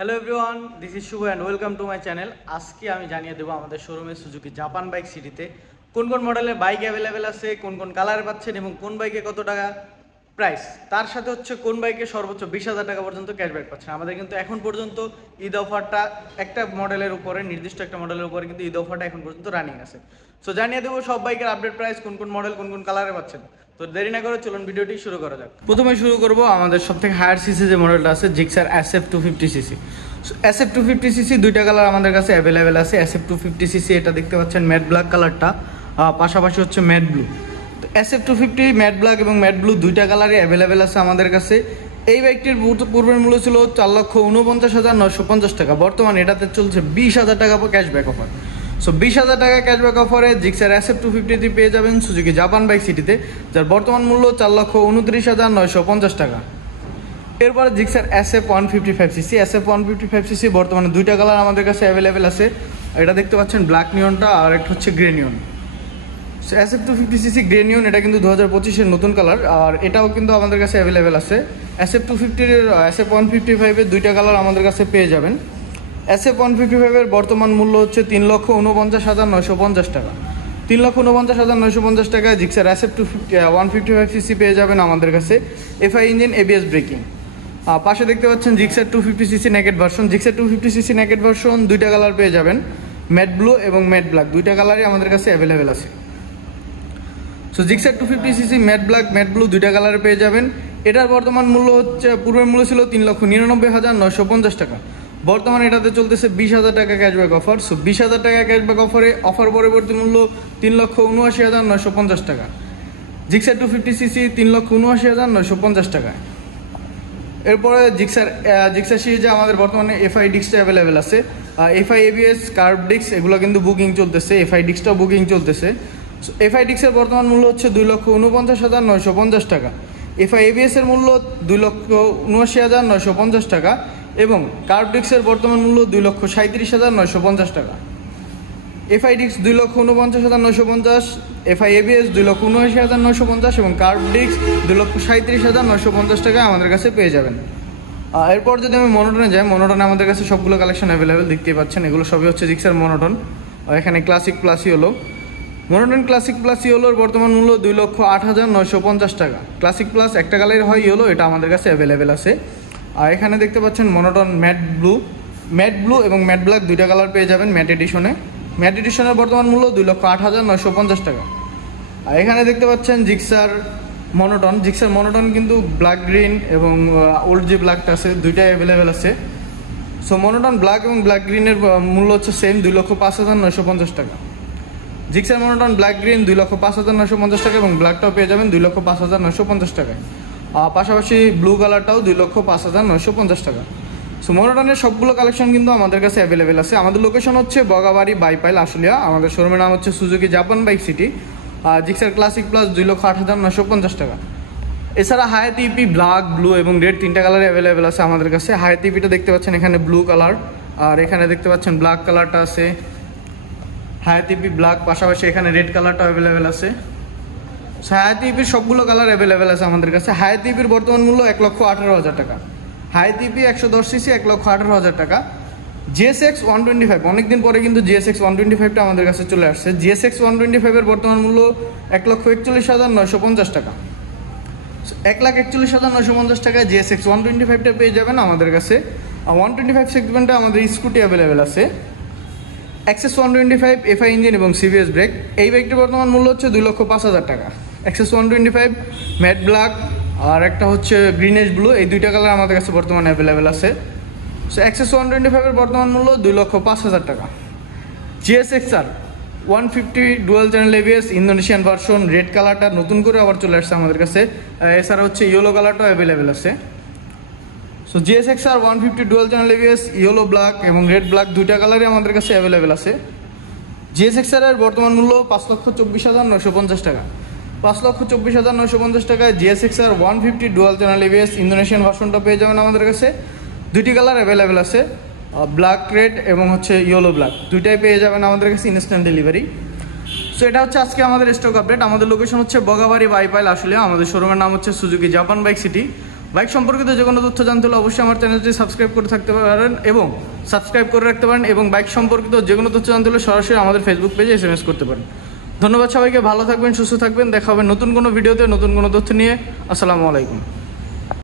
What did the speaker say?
Hello everyone, this is Shubho and welcome to my channel. আজকে আমি জানিয়ে দেবো আমাদের শোরুমে সুজুকি জাপান বাইক সিটিতে কোন কোন মডেলের বাইক অ্যাভেলেবেল আছে, কোন কোন কালারে পাচ্ছেন এবং কোন বাইকে কত টাকা প্রাইস, তার সাথে হচ্ছে কোন বাইকে সর্বোচ্চ 20,000 টাকা পর্যন্ত ক্যাশব্যাক পাচ্ছেন। আমাদের কিন্তু এখন পর্যন্ত ঈদ অফারটা একটা মডেলের উপরে, নির্দিষ্ট একটা মডেলের উপরে কিন্তু ঈদ অফারটা এখন পর্যন্ত রানিং আছে। সো জানিয়ে দেবো সব বাইকের আপডেট প্রাইস, কোন কোন মডেল কোন কোন কালারে পাচ্ছেন। তো দেরি না করে চলুন ভিডিওটি শুরু করা যাক। প্রথমে শুরু করবো আমাদের সবথেকে হায়ার সিসি যে মডেলটা আছে, Gixxer SF 250cc। SF 250cc দুইটা কালার আমাদের কাছে অ্যাভেলেবেল আছে। SF 250cc এটা দেখতে পাচ্ছেন ম্যাট ব্ল্যাক কালারটা, পাশাপাশি হচ্ছে ম্যাট ব্লু। তো SF 250 ম্যাট ব্ল্যাক এবং ম্যাট ব্লু দুইটা কালারই অ্যাভেলেবেল আছে আমাদের কাছে। এই বাইকটির পূর্বের মূল্য ছিল 4,49,950 টাকা, বর্তমানে এটাতে চলছে 20,000 টাকা ক্যাশব্যাক অফার। সো 20,000 টাকা ক্যাশব্যাক অফারে জিক্সার SF 250 পেয়ে যাবেন সুজুকি জাপান বাইক সিটিতে, যার বর্তমান মূল্য 4,29,950 টাকা। এরপরে Gixxer SF 155cc। SF 155cc বর্তমানে দুইটা কালার আমাদের কাছে অ্যাভেলেবেল আছে। এটা দেখতে পাচ্ছেন ব্ল্যাক নিয়নটা, আর একটা হচ্ছে গ্রে নিয়ন। SF 250cc গ্রে নিয়ন এটা কিন্তু 2025-এর নতুন কালার, আর এটাও কিন্তু আমাদের কাছে অ্যাভেলেবেল আছে। SF 250-এর SF 155-এর দুইটা কালার আমাদের কাছে পেয়ে যাবেন। SF 155-এর বর্তমান মূল্য হচ্ছে 3,49,950 টাকা। 3,49,950 টাকায় জিক্সার SF 155cc পেয়ে যাবেন আমাদের কাছে। FI engine, ABS breaking. পাশে দেখতে পাচ্ছেন Gixxer 250cc naked version. Gixxer 250cc naked version দুইটা কালার পেয়ে যাবেন, ম্যাট ব্লু এবং ম্যাট ব্ল্যাক, দুইটা কালারই আমাদের কাছে অ্যাভেলেবেল আছে। So Gixxer 250cc matte black matte blue দুইটা কালারে পেয়ে যাবেন। এটার বর্তমান মূল্য হচ্ছে, পূর্বের মূল্য ছিল 3,99,950 টাকা, বর্তমানে এটাতে চলতেছে 20,000 টাকা ক্যাশব্যাক অফার। সো 20,000 টাকা ক্যাশব্যাক অফার পরবর্তী মূল্য 3,79,950 টাকা। জিক্সার 250cc 3,79,950 টাকা। এরপরে জিক্সার সিরিজে আমাদের বর্তমানে FI ডিস্কটা অ্যাভেলেবেল আছে। FI ABS কার্ভ ডিস্ক এগুলো কিন্তু বুকিং চলতেছে, FI ডিস্কটাও বুকিং চলতেছে। FI ডিস্কের বর্তমান মূল্য হচ্ছে 2,49,950 টাকা। FI ABS এর মূল্য 2,79,950 টাকা এবং কার্ভ ডিস্কের বর্তমান মূল্য 2,37,950 টাকা। FI ডিস্ক 2,49,950, FI ABS 2,79,950 এবং কার্ভ ডিস্ক 2,37,950 টাকায় আমাদের কাছে পেয়ে যাবেন। এরপর যদি আমি মনোটনে যাই, মনোটনে আমাদের কাছে সবগুলো কালেকশন অ্যাভেলেবেল দেখতেই পাচ্ছেন। এগুলো সবই হচ্ছে জিক্সার মনোটন। এখানে classic plus yellow, monotone classic plus ইয়েলোর বর্তমান মূল্য 2,08,950 টাকা। ক্লাসিক প্লাস একটা কালারের হয় ইয়েলো, এটা আমাদের কাছে অ্যাভেলেবেল আছে। আর এখানে দেখতে পাচ্ছেন মনোটন ম্যাট ব্লু এবং ম্যাট ব্ল্যাক দুইটা কালার পেয়ে যাবেন ম্যাট এডিশনের বর্তমান মূল্য 2,08,950 টাকা। আর এখানে দেখতে পাচ্ছেন জিক্সার মনোটন কিন্তু ব্ল্যাক গ্রিন এবং ওল্ড যে ব্ল্যাকটা আছে দুইটাই অ্যাভেলেবেল আছে। সো মনোটন ব্ল্যাক এবং ব্ল্যাক গ্রিনের মূল্য হচ্ছে সেম, 2,05,950 টাকা। জিক্সার মনোটন ব্ল্যাক গ্রিন 2,05,950 টাকা এবং ব্ল্যাকটাও পেয়ে যাবেন 2,05,950 টাকায়। পাশাপাশি ব্লু কালারটাও 2,05,950 টাকা। সো মনোটনের সবগুলো কালেকশন কিন্তু আমাদের কাছে অ্যাভেলেবেল আছে। আমাদের লোকেশন হচ্ছে বগাবাড়ি বাইপাইল আশুলিয়া। আমাদের শোরুমের নাম হচ্ছে Suzuki Japan bike city. Gixxer classic plus 2,08,950 টাকা। এছাড়া হায়াতি ইপি ব্ল্যাক, ব্লু এবং রেড তিনটা কালার অ্যাভেলেবেল আছে আমাদের কাছে। হায়াতি ইপিটা দেখতে পাচ্ছেন এখানে ব্লু কালার, আর এখানে দেখতে পাচ্ছেন ব্ল্যাক কালারটা আছে। হায়াতি ইপি ব্ল্যাক, পাশাপাশি এখানে রেড কালারটা অ্যাভেলেবেল আছে। হায়াতি ইপির সবগুলো কালার অ্যাভেলেবেল আছে আমাদের কাছে। হায়াতি ইপির বর্তমান মূল্য 1,18,000 টাকা। হায়াতি ইপি 110cc 1,18,000 টাকা। GSX 125 অনেকদিন পরে কিন্তু GSX 125টা আমাদের কাছে চলে আসছে। GSX 125-এর বর্তমান মূল্য 1,41,950 টাকা। 1,41,950 টাকায় GSX 125টা পেয়ে যাবেন আমাদের কাছে। 125 সেগমেন্টে আমাদের স্কুটি অ্যাভেলেবেল আছে। Access 125 FI ইঞ্জিন এবং CBS ব্রেক। এই বাইকটির বর্তমান মূল্য হচ্ছে 2,05,000 টাকা। Access 125 ম্যাট ব্ল্যাক আর একটা হচ্ছে গ্রিনেশ ব্লু, এই দুইটা কালার আমাদের কাছে বর্তমানে অ্যাভেলেবেল আছে। সো Access 125-এর বর্তমান মূল্য 2,05,000 টাকা। GSX-R 150 dual channel ABS Indonesian version, red কালারটা নতুন করে আবার চলে আসছে আমাদের কাছে। এছাড়া হচ্ছে ইয়েলো কালারটাও অ্যাভেলেবেল আছে। So GSX-R 150 dual channel ABS yellow black এবং রেড ব্ল্যাক দুইটা কালারই আমাদের কাছে অ্যাভেলেবেল আছে। GSX-R-এর বর্তমান মূল্য 5,24,950 টাকা। 5,24,950 টাকায় GSX-R 150 dual channel ABS Indonesian ভার্সনটা পেয়ে যাবেন আমাদের কাছে। দুইটি কালার অ্যাভেলেবেল আছে, ব্ল্যাক রেড এবং হচ্ছে ইয়েলো ব্ল্যাক, দুইটাই পেয়ে যাবেন আমাদের কাছে ইনস্ট্যান্ট ডেলিভারি। সো এটা হচ্ছে আজকে আমাদের স্টক আপডেট। আমাদের লোকেশন হচ্ছে বগাবাড়ি বাইপাইল আশুলিয়া। আমাদের শোরুমের নাম হচ্ছে Suzuki Japan bike city. Bike সম্পর্কিত যে কোনো তথ্য জানতে হলে অবশ্যই আমার চ্যানেলটি সাবস্ক্রাইব করে থাকতে পারেন এবং সাবস্ক্রাইব করে রাখতে পারেন, এবং বাইক সম্পর্কিত যে কোনো তথ্য জানতে হলে সরাসরি আমাদের ফেসবুক পেজে SMS করতে পারেন। ধন্যবাদ সবাইকে, ভালো থাকবেন, সুস্থ থাকবেন, দেখা হবে নতুন কোনো ভিডিওতে নতুন কোনো তথ্য নিয়ে। আসসালামু আলাইকুম।